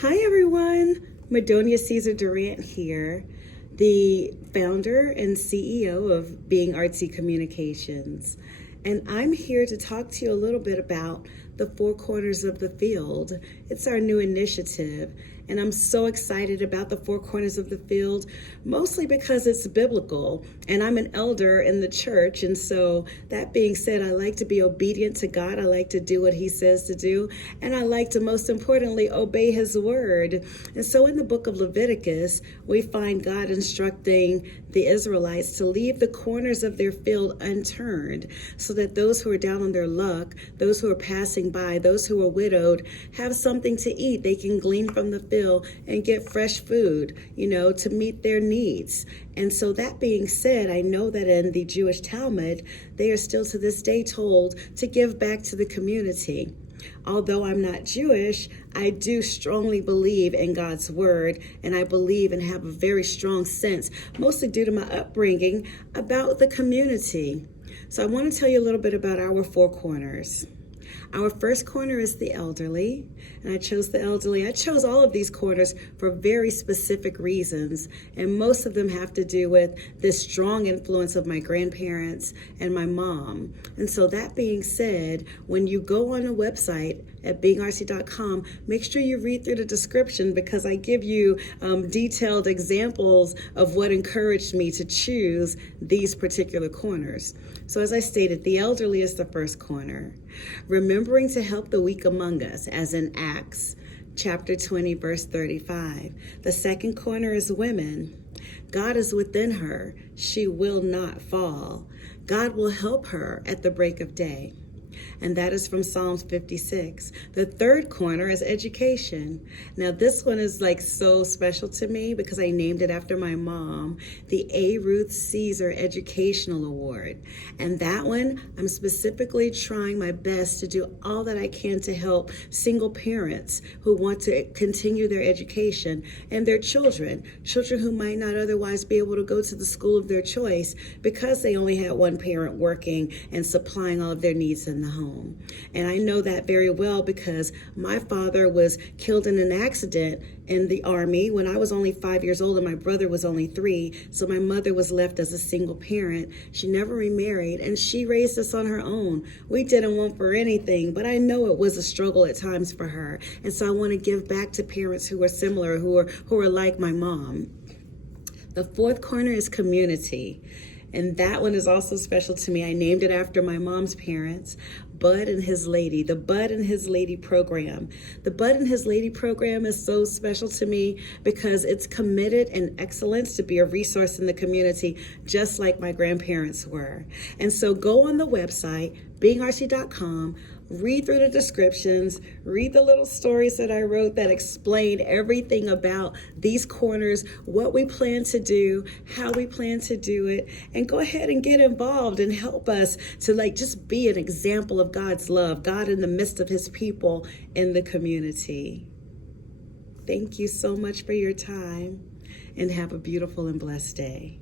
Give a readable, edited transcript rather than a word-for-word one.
Hi everyone, Madiona Caesar-Durant here, the founder and CEO of Being Artsy Communications. And I'm here to talk to you a little bit about the Four Corners of the Field. It's our new initiative, and I'm so excited about the Four Corners of the Field, mostly because it's biblical, and I'm an elder in the church, and so that being said, I like to be obedient to God. I like to do what He says to do, and I like to, most importantly, obey His word. And so in the book of Leviticus, we find God instructing the Israelites to leave the corners of their field unturned, so that those who are down on their luck, those who are passing by, those who are widowed, have something to eat. They can glean from the field and get fresh food, to meet their needs. And so that being said, I know that in the Jewish Talmud, they are still to this day told to give back to the community. Although I'm not Jewish, I do strongly believe in God's word, and I believe and have a very strong sense, mostly due to my upbringing, about the community. So I want to tell you a little bit about our four corners. Our first corner is the elderly, and I chose the elderly. I chose all of these corners for very specific reasons, and most of them have to do with the strong influence of my grandparents and my mom. And so that being said, when you go on a website at beingartsy.com, make sure you read through the description, because I give you detailed examples of what encouraged me to choose these particular corners. So as I stated, the elderly is the first corner. Remembering to help the weak among us, as in Acts chapter 20, verse 35. The second corner is women. God is within her. She will not fall. God will help her at the break of day. And that is from Psalms 56. The third corner is education. Now this one is so special to me because I named it after my mom, the A. Ruth Caesar Educational Award. And that one, I'm specifically trying my best to do all that I can to help single parents who want to continue their education, and their children who might not otherwise be able to go to the school of their choice because they only had one parent working and supplying all of their needs in the home. And I know that very well because my father was killed in an accident in the Army when I was only 5 years old and my brother was only 3. So my mother was left as a single parent. She never remarried, and she raised us on her own. We didn't want for anything, but I know it was a struggle at times for her. And so I want to give back to parents who are similar, who are like my mom. The fourth corner is community. And that one is also special to me. I named it after my mom's parents, Bud and His Lady, the Bud and His Lady program. The Bud and His Lady program is so special to me because it's committed in excellence to be a resource in the community, just like my grandparents were. And so go on the website, beingartsy.com, read through the descriptions, read the little stories that I wrote that explain everything about these corners, what we plan to do, how we plan to do it, and go ahead and get involved and help us to just be an example of God's love, God in the midst of His people in the community. Thank you so much for your time, and have a beautiful and blessed day.